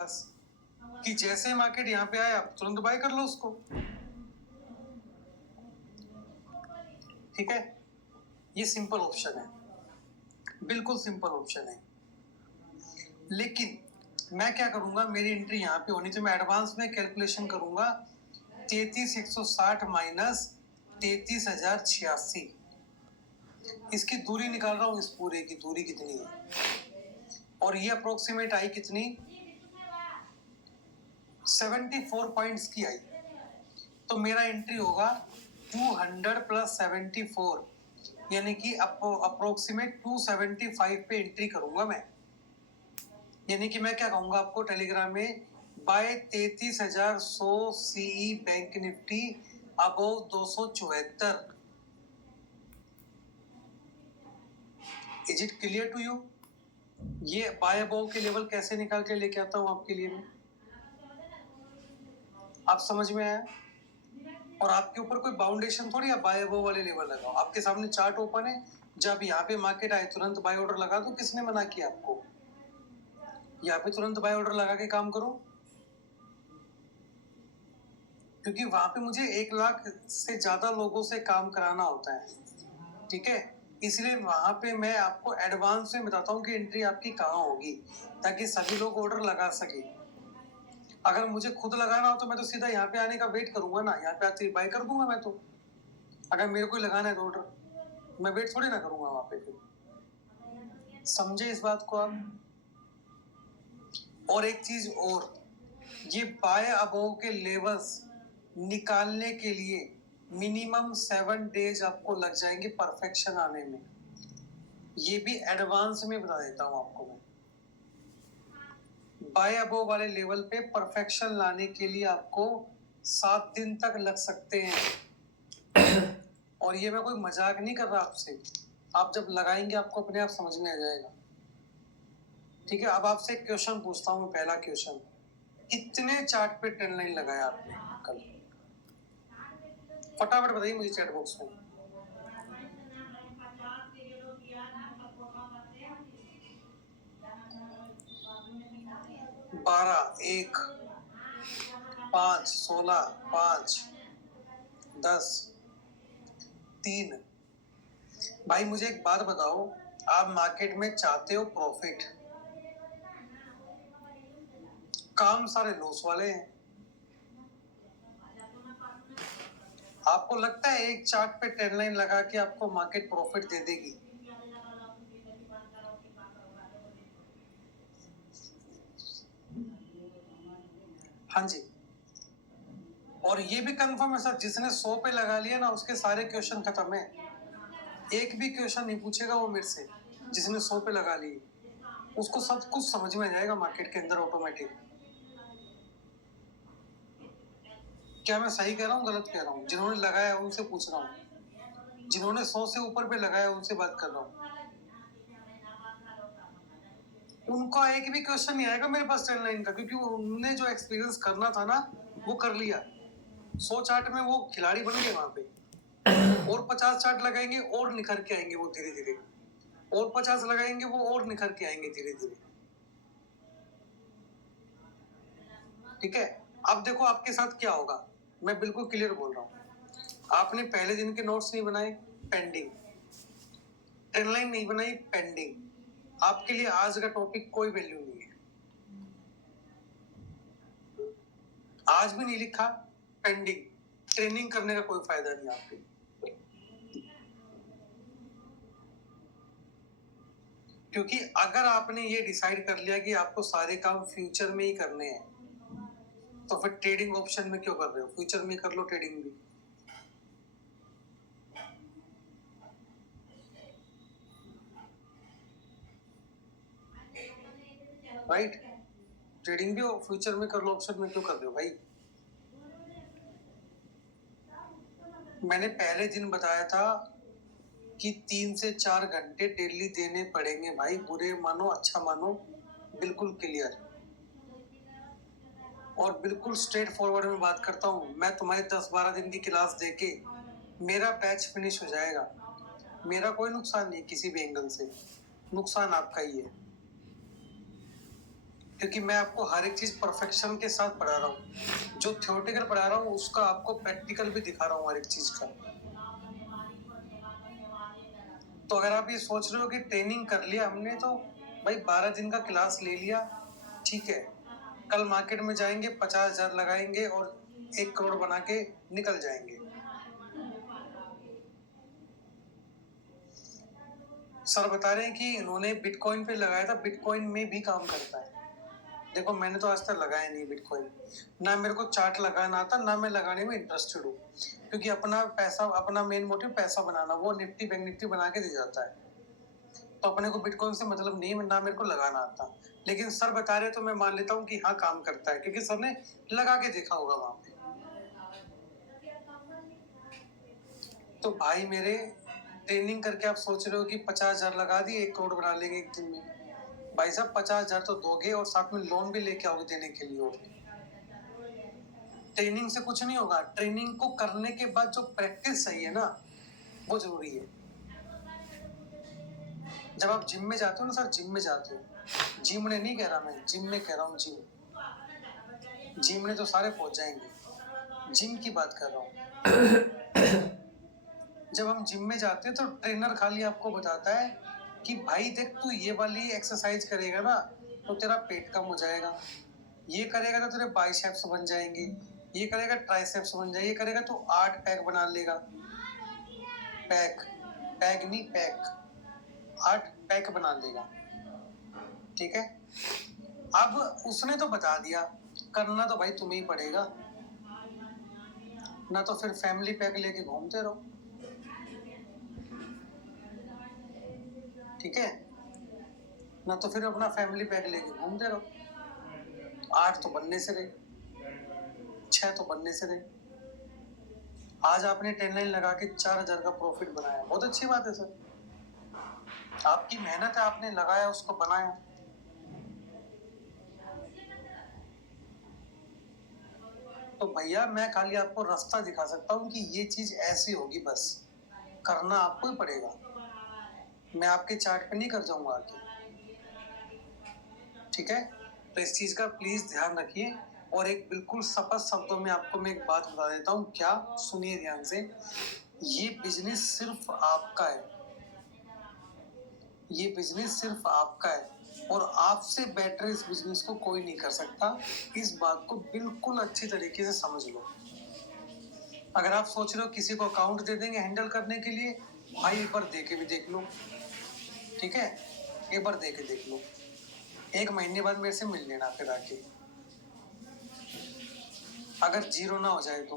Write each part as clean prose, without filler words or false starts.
कि जैसे मार्केट यहाँ पे आया आप तुरंत बाय कर लो उसको। ठीक है, ये सिंपल ऑप्शन है, बिल्कुल सिंपल ऑप्शन है। लेकिन मैं क्या करूंगा, मेरी एंट्री यहाँ पे होनी तो मैं एडवांस में कैलकुलेशन करूंगा 33,160 माइनस 33,086। इसकी दूरी निकाल रहा हूँ, इस पूरे की दूरी कितनी है, और ये अप्रोक्सीमेट आई कितनी, 74 पॉइंट्स की आई। तो मेरा एंट्री होगा 200 प्लस 74, यानी कि अप्रोक्सीमेट 275 पे एंट्री करूंगा मैं। यानी कि मैं क्या कहूंगा आपको टेलीग्राम में, buy 33,100 CE bank Nifty above 274। Is it clear to you? ये बाय अबव के लेवल कैसे निकाल के लेके आता हूँ आपके लिए मैं, आप समझ में आया? और आपके ऊपर कोई बाउंडेशन थोड़ी है बाय अबव वाले लेवल लगाओ, आपके सामने चार्ट ओपन है, जब यहाँ पे मार्केट आए तुरंत बाय ऑर्डर लगा दो। किसने मना किया आपको? यहाँ पे तुरंत बाय ऑर्डर लगा के काम करो, क्योंकि वहां पे मुझे 1 लाख से ज्यादा लोगों से काम कराना होता है। ठीक है, इसलिए वहां पे मैं आपको एडवांस में बताता हूँ कि एंट्री आपकी कहाँ होगी, ताकि सभी लोग ऑर्डर लगा सके। अगर मुझे खुद लगाना हो तो मैं तो सीधा यहाँ पे आने का वेट करूंगा ना, यहाँ पे आते बाय कर दूंगा मैं तो। अगर मेरे को लगाना है तो ऑर्डर, मैं वेट थोड़ी ना करूंगा वहां पे फिर। समझे इस बात को आप? और एक चीज और, ये बाय अबव के लेवल्स निकालने के लिए मिनिमम 7 डेज आपको लग जाएंगे परफेक्शन आने में। ये भी एडवांस में बता देता हूं आपको मैं। बाय अबव वाले लेवल पे परफेक्शन लाने के लिए आपको 7 दिन तक लग सकते हैं। और ये मैं कोई मजाक नहीं कर रहा आपसे, आप जब लगाएंगे आपको अपने आप समझ में आ जाएगा। ठीक है, अब आपसे एक क्वेश्चन पूछता हूँ, पहला क्वेश्चन, कितने चार्ट पे ट्रेंड लाइन लगाया आपने कल? फटाफट बताइए मुझे चैट बॉक्स में। 12, 1, 5, 16, 5, 10, 3। भाई मुझे एक बात बताओ, आप मार्केट में चाहते हो प्रॉफिट, काम सारे लॉस वाले हैं। आपको लगता है एक चार्ट पे ट्रेंड लाइन लगा के आपको मार्केट प्रॉफिट दे देगी? हाँ जी। और ये भी कंफर्म है सर, जिसने 100 पे लगा लिया ना उसके सारे क्वेश्चन खत्म है, एक भी क्वेश्चन नहीं पूछेगा वो मेरे से। जिसने 100 पे लगा लिए उसको सब कुछ समझ में आ जाएगा मार्केट के अंदर ऑटोमेटिक। क्या मैं सही कह रहा हूँ गलत कह रहा हूँ? जिन्होंने लगाया उनसे पूछ रहा हूँ, जिन्होंने 100 से ऊपर पे लगाया उनसे बात कर रहा हूँ। उनका एक भी क्वेश्चन नहीं आएगा मेरे पास ट्रेंड लाइन का, क्योंकि उन्होंने जो एक्सपीरियंस करना था ना वो कर लिया। 100 चार्ट में वो खिलाड़ी बन गए वहां पे, और 50 चार्ट लगाएंगे और निखर के आएंगे वो धीरे धीरे, और 50 लगाएंगे वो और निखर के आएंगे धीरे धीरे। ठीक है, अब देखो आपके साथ क्या होगा, मैं बिल्कुल क्लियर बोल रहा हूँ। आपने पहले दिन के नोट्स नहीं बनाए, पेंडिंग। ट्रेंड लाइन नहीं बनाई, पेंडिंग। आपके लिए आज का टॉपिक कोई वैल्यू नहीं है, आज भी नहीं लिखा, पेंडिंग। ट्रेनिंग करने का कोई फायदा नहीं आपके। क्योंकि अगर आपने ये डिसाइड कर लिया कि आपको सारे काम फ्यूचर में ही करने हैं, तो फिर ट्रेडिंग ऑप्शन में क्यों कर रहे हो? फ्यूचर में कर लो ट्रेडिंग भी। राइट, ट्रेडिंग भी फ्यूचर में कर लो, ऑप्शन में क्यों कर रहे हो भाई? मैंने पहले दिन बताया था कि 3 से 4 घंटे डेली देने पड़ेंगे भाई, बुरे मानो अच्छा मानो, बिल्कुल क्लियर और बिल्कुल स्ट्रेट फॉरवर्ड में बात करता हूँ। मैं तुम्हारी 10-12 दिन की क्लास देके मेरा बैच फिनिश हो जाएगा, मेरा कोई नुकसान नहीं किसी भी एंगल से, नुकसान आपका ही है। क्योंकि मैं आपको हर एक चीज परफेक्शन के साथ पढ़ा रहा हूँ। जो थ्योरेटिकल पढ़ा रहा हूँ उसका आपको प्रैक्टिकल भी दिखा रहा हूँ हर एक चीज का। तो अगर आप ये सोच रहे हो कि ट्रेनिंग कर लिया हमने तो भाई 12 दिन का क्लास ले लिया, ठीक है, कल मार्केट में जाएंगे 50,000 लगाएंगे और 1 करोड़ बना के निकल जाएंगे। सर बता रहे हैं कि इन्होंने बिटकॉइन पे लगाया था, बिटकॉइन में भी काम करता है। देखो मैंने तो आज तक लगाया नहीं बिटकॉइन, ना मेरे को चार्ट लगाना आता, ना मैं लगाने में इंटरेस्टेड हूँ, क्योंकि अपना पैसा, अपना मेन मोटिव पैसा बनाना, वो निफ्टी बैंक निफ्टी बना के दे जाता है। तो अपने को बिटकॉइन से मतलब नहीं, ना मेरे को लगाना आता। लेकिन सर बता रहे तो मैं मान लेता हूँ कि हाँ काम करता है, क्योंकि सर ने लगा के देखा होगा वहां पे। तो भाई मेरे, ट्रेनिंग करके आप सोच रहे हो कि 50,000 लगा दिए 1 करोड़ बना लेंगे एक दिन में। भाई साहब 50,000 तो दोगे और साथ में लोन भी लेके आओगे देने के लिए। और ट्रेनिंग से कुछ नहीं होगा, ट्रेनिंग को करने के बाद जो प्रैक्टिस सही है ना वो जरूरी है। जब आप जिम में जाते हो ना सर, जिम में जाते हो, जिम ने नहीं कह रहा मैं, जिम में कह रहा हूँ, जिम ने तो सारे पहुंच जाएंगे, जिम की बात कर रहा हूँ। जब हम जिम में जाते हैं तो ट्रेनर खाली आपको बताता है कि भाई देख तू ये वाली एक्सरसाइज करेगा ना तो तेरा पेट कम हो जाएगा, ये करेगा तो तेरे बाइसेप्स बन जाएंगे, ये करेगा ट्राइसेप्स बन जाएंगे, ये करेगा तो 8 पैक बना लेगा। पैक, पैक नहीं पैक, 8 पैक बना लेगा, ठीक है। अब उसने तो बता दिया, करना तो भाई तुम्हें ही पड़ेगा, ना तो फिर फैमिली पैक लेके घूमते रहो, ठीक है, ना तो फिर अपना फैमिली पैक लेके घूमते रहो। 8 तो बनने से रहे, 6 तो बनने से रहे। आज आपने 10 लाइन लगा के 4,000 का प्रॉफिट बनाया, बहुत अच्छी बात है सर, आपकी मेहनत है, आपने लगाया उसको बनाया। तो भैया मैं खाली आपको रास्ता दिखा सकता हूँ कि ये चीज ऐसी होगी, बस करना आपको ही पड़ेगा, मैं आपके चार्ट पे नहीं कर जाऊंगा आके, ठीक है। तो इस चीज का प्लीज ध्यान रखिए। और एक बिल्कुल स्पष्ट शब्दों में आपको मैं एक बात बता देता हूँ, क्या सुनिए ध्यान से, ये बिजनेस सिर्फ आपका है, ये बिजनेस सिर्फ आपका है और आपसे बेटर इस बिजनेस को कोई नहीं कर सकता। इस बात को बिल्कुल अच्छी तरीके से समझ लो। अगर आप सोच रहे हो किसी को अकाउंट दे देंगे हैंडल करने के लिए, भाई एक बार दे के भी देख लो, ठीक है, एक बार दे के देख लो, 1 महीने बाद मेरे से मिल लेना फिर आके, अगर जीरो ना हो जाए तो,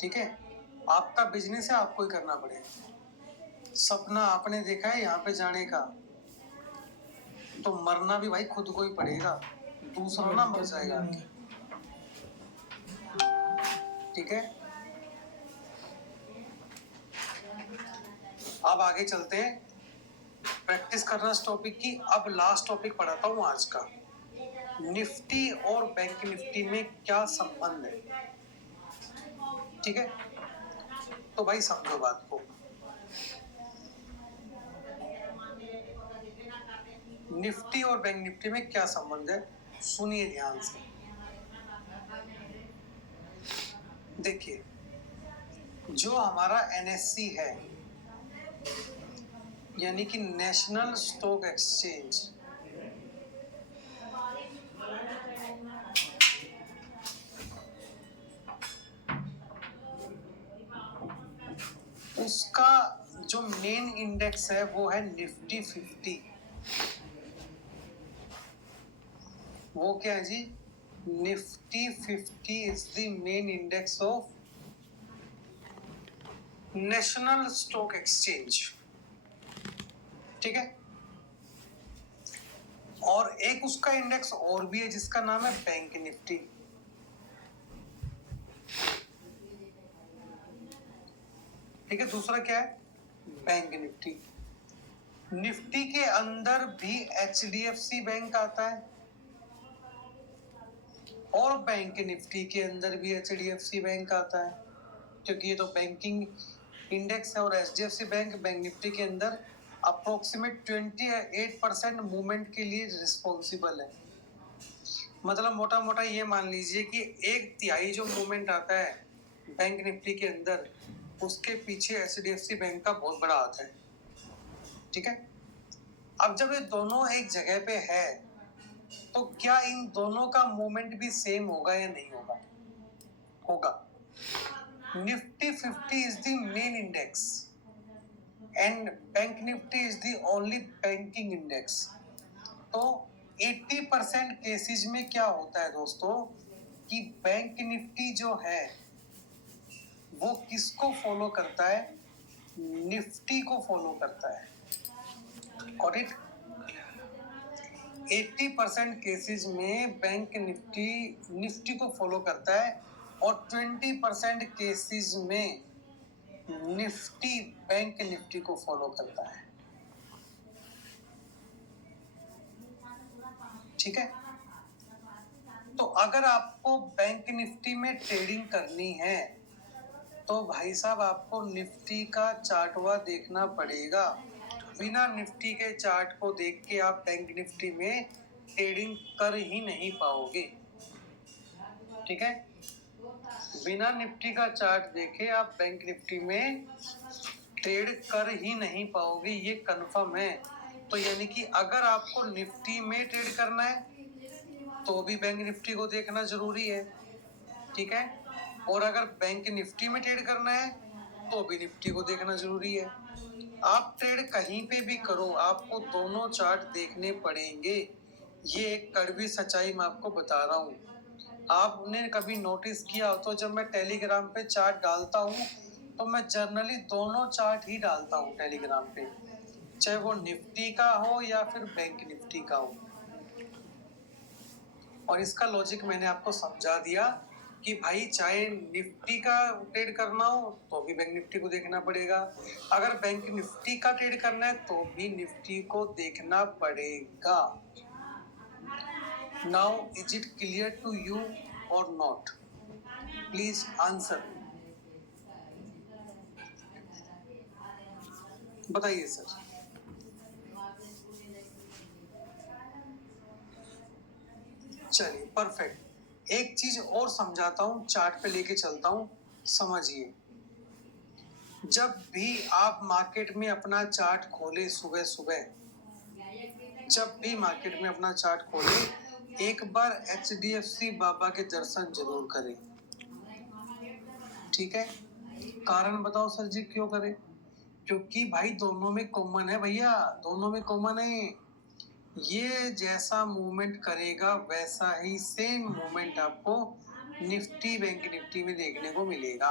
ठीक है। आपका बिजनेस है, आपको ही करना पड़ेगा। सपना आपने देखा है यहाँ पे जाने का, तो मरना भी भाई खुद को ही पड़ेगा, दूसरा ना मर जाएगा आके, ठीक है। अब आगे चलते हैं, प्रैक्टिस करना इस टॉपिक की। अब लास्ट टॉपिक पढ़ाता हूँ आज का, निफ्टी और बैंक निफ्टी में क्या संबंध है, ठीक है। तो भाई समझो बात को, निफ्टी और बैंक निफ्टी में क्या संबंध है, सुनिए ध्यान से। देखिए जो हमारा एनएससी है, यानी कि नेशनल स्टॉक एक्सचेंज, उसका जो मेन इंडेक्स है वो है निफ्टी 50। वो क्या है जी, Nifty 50 is the main index of National Stock Exchange, ठीक है। और एक उसका इंडेक्स और भी है जिसका नाम है बैंक निफ्टी, ठीक है। दूसरा क्या है, बैंक निफ्टी। निफ्टी के अंदर भी एचडीएफसी बैंक आता है और बैंक निफ्टी के अंदर भी एचडीएफसी बैंक आता है, क्योंकि ये तो बैंकिंग इंडेक्स है और एचडीएफसी बैंक बैंक निफ्टी के अंदर अप्रोक्सीमेट 28% मूवमेंट के लिए रिस्पॉन्सिबल है। मतलब मोटा मोटा ये मान लीजिए कि 1/3 जो मूवमेंट आता है बैंक निफ्टी के अंदर, उसके पीछे HDFC बैंक का बहुत बड़ा हाथ है। ठीक है, अब जब ये दोनों एक जगह पे है तो क्या इन दोनों का मूवमेंट भी सेम होगा या नहीं होगा? होगा। Nifty 50 is the main index and bank Nifty is the only banking index. तो 80% केसेस में क्या होता है दोस्तों कि बैंक निफ्टी जो है वो किसको फॉलो करता है? निफ्टी को फॉलो करता है। Got it? 80% केसेस में बैंक निफ्टी को फॉलो करता है और 20% केसेस में निफ्टी बैंक निफ्टी को फॉलो करता है। ठीक है, तो अगर आपको बैंक निफ्टी में ट्रेडिंग करनी है तो भाई साहब आपको निफ्टी का चार्टवा देखना पड़ेगा। बिना निफ्टी के चार्ट को देख के आप बैंक निफ्टी में ट्रेडिंग कर ही नहीं पाओगे। ठीक है, बिना निफ्टी का चार्ट देखे आप बैंक निफ्टी में ट्रेड कर ही नहीं पाओगे, ये कंफर्म है। तो यानी कि अगर आपको निफ्टी में ट्रेड करना है तो भी बैंक निफ्टी को देखना जरूरी है। ठीक है, और अगर बैंक निफ्टी में ट्रेड करना है तो भी निफ्टी को देखना जरूरी है। आप ट्रेड कहीं पे भी करो, आपको दोनों चार्ट देखने पड़ेंगे। ये एक कड़वी सच्चाई मैं आपको बता रहा हूँ। आपने कभी नोटिस किया हो तो जब मैं टेलीग्राम पे चार्ट डालता हूँ तो मैं जनरली दोनों चार्ट ही डालता हूँ टेलीग्राम पे, चाहे वो निफ्टी का हो या फिर बैंक निफ्टी का हो। और इसका लॉजिक मैंने आपको समझा दिया कि भाई चाहे निफ्टी का ट्रेड करना हो तो भी बैंक निफ्टी को देखना पड़ेगा, अगर बैंक निफ्टी का ट्रेड करना है तो भी निफ्टी को देखना पड़ेगा। Now is it clear to you और नॉट? प्लीज आंसर, बताइए सर। चलिए परफेक्ट। एक चीज और समझाता हूँ, चार्ट पे लेके चलता हूँ, समझिए। जब भी आप मार्केट में अपना चार्ट खोले सुबह सुबह, जब भी मार्केट में अपना चार्ट खोले, एक बार HDFC बाबा के दर्शन जरूर करें। ठीक है, कारण बताओ सर जी क्यों करें? क्योंकि भाई दोनों में कॉमन है भैया, दोनों में कॉमन है। ये जैसा मूवमेंट करेगा वैसा ही सेम मूवमेंट आपको निफ्टी बैंक निफ्टी में देखने को मिलेगा।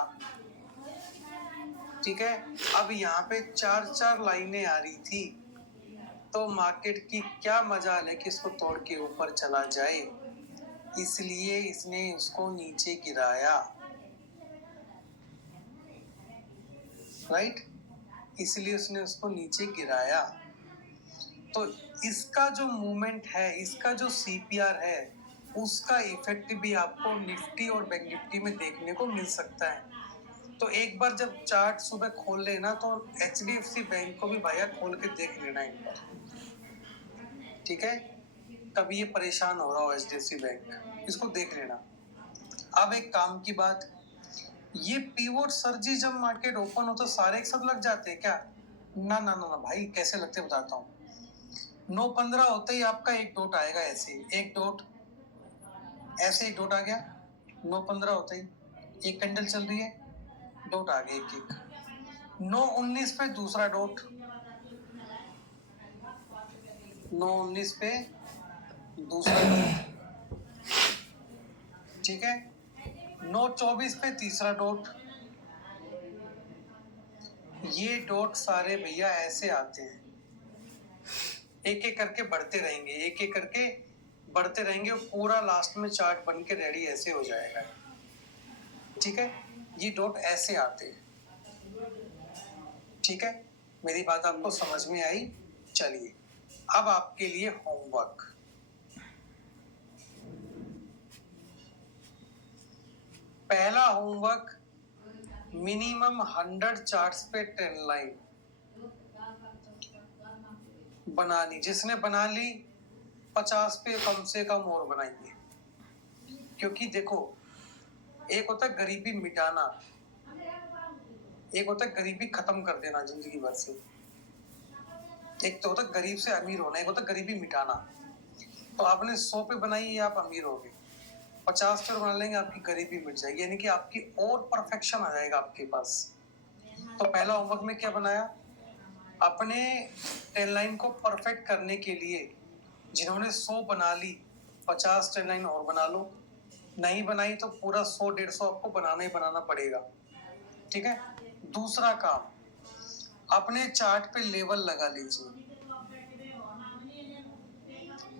ठीक है, अब यहाँ पे 4 लाइनें आ रही थी तो मार्केट की क्या मजाल है कि इसको तोड़ के ऊपर चला जाए, इसलिए इसने उसको नीचे गिराया। राइट, इसलिए उसने उसको नीचे गिराया। तो इसका जो मूवमेंट है, इसका जो CPR है, उसका इफेक्ट भी आपको निफ्टी और बैंक निफ्टी में देखने को मिल सकता है। तो एक बार जब चार्ट सुबह खोल लेना तो HDFC बैंक को भी भैया खोल के देख लेना एक बार। ठीक है, कभी ये परेशान हो रहा हो HDFC बैंक, इसको देख लेना। अब एक काम की बात, ये पीवोट सर जी जब मार्केट ओपन हो तो सारे एक साथ लग जाते हैं क्या? ना ना ना भाई, कैसे लगते बताता हूँ। 9:15 होते ही आपका एक डॉट आएगा, ऐसे एक डॉट, ऐसे एक डॉट आ गया। 9:15 होते ही एक कैंडल चल रही है, डॉट आ गए एक एक। 9:19 पे दूसरा डॉट, 9:19 पे दूसरा डॉट। ठीक है, 9:24 पे तीसरा डॉट। ये डॉट सारे भैया ऐसे आते हैं, एक एक करके बढ़ते रहेंगे, एक एक करके बढ़ते रहेंगे और पूरा लास्ट में चार्ट बन के रेडी ऐसे हो जाएगा। ठीक है, ये डॉट ऐसे आते हैं। ठीक है, मेरी बात आपको समझ में आई? चलिए अब आपके लिए होमवर्क। पहला होमवर्क, मिनिमम 100 चार्ट्स पे ट्रेंड लाइन। बनानी, जिसने बना ली 50 पे कम से कम और बनाइए, क्योंकि देखो एक होता है गरीबी मिटाना, एक होता है गरीबी खत्म कर देना जिंदगी भर से। एक तो होता है गरीब से अमीर होना, एक होता है गरीबी मिटाना। तो आपने 100 पे बनाई, आप अमीर हो गए। 50 पे बना लेंगे, आपकी गरीबी मिट जाएगी, यानी कि आपकी और परफेक्शन आ जाएगा आपके पास। तो पहला होमवर्क में क्या बनाया, अपने 10 लाइन को परफेक्ट करने के लिए जिन्होंने 100 बना ली 50 10 लाइन और बना लो, नहीं बनाई तो पूरा 100-150 आपको बनाना ही बनाना पड़ेगा। ठीक है। दूसरा काम, अपने चार्ट पे लेवल लगा लीजिए।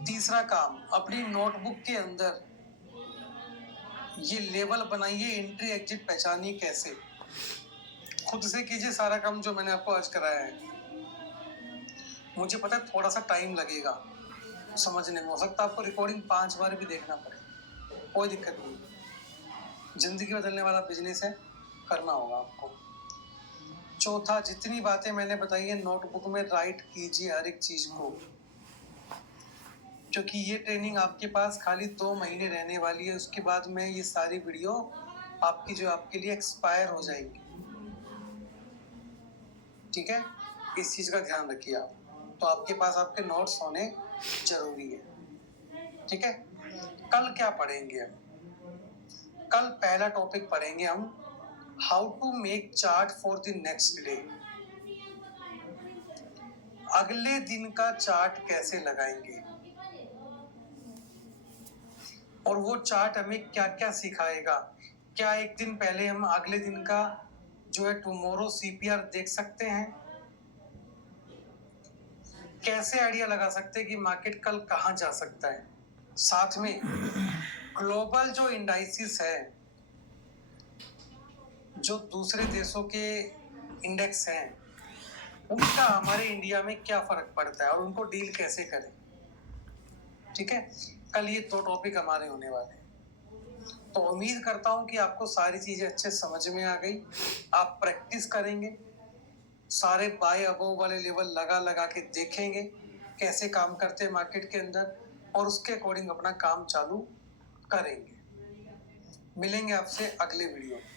तीसरा काम, अपनी नोटबुक के अंदर ये लेवल बनाइए, एंट्री एग्जिट पहचानिए कैसे। खुद से कीजिए सारा काम जो मैंने आपको आज कराया है। मुझे पता है थोड़ा सा टाइम लगेगा समझने में, हो सकता है आपको रिकॉर्डिंग 5 बार भी देखना पड़े, कोई दिक्कत नहीं। जिंदगी बदलने वाला बिजनेस है, करना होगा आपको। चौथा, जितनी बातें मैंने बताई है नोटबुक में राइट कीजिए हर एक चीज को, क्योंकि ये ट्रेनिंग आपके पास खाली 2 महीने रहने वाली है। उसके बाद में ये सारी वीडियो आपकी जो आपके लिए एक्सपायर हो जाएंगी। ठीक है, इस चीज का ध्यान रखिए आप। तो आपके पास आपके नोट्स होने जरूरी है। ठीक है। कल क्या पढ़ेंगे हम? कल पहला टॉपिक पढ़ेंगे हम, how to make chart for the next day. अगले दिन का चार्ट कैसे लगाएंगे, और वो चार्ट हमें क्या क्या सिखाएगा। क्या एक दिन पहले हम अगले दिन का जो है टुमारो सीपीआर देख सकते हैं? कैसे आइडिया लगा सकते हैं कि मार्केट कल कहाँ जा सकता है? साथ में ग्लोबल जो इंडाइसिस है, जो दूसरे देशों के इंडेक्स हैं, उनका हमारे इंडिया में क्या फर्क पड़ता है और उनको डील कैसे करें। ठीक है, कल ये 2 टॉपिक हमारे होने वाले हैं। तो उम्मीद करता हूं कि आपको सारी चीजें अच्छे समझ में आ गई। आप प्रैक्टिस करेंगे, सारे बाय अबव वाले लेवल लगा लगा के देखेंगे कैसे काम करते हैं मार्केट के अंदर, और उसके अकॉर्डिंग अपना काम चालू करेंगे। मिलेंगे आपसे अगले वीडियो में।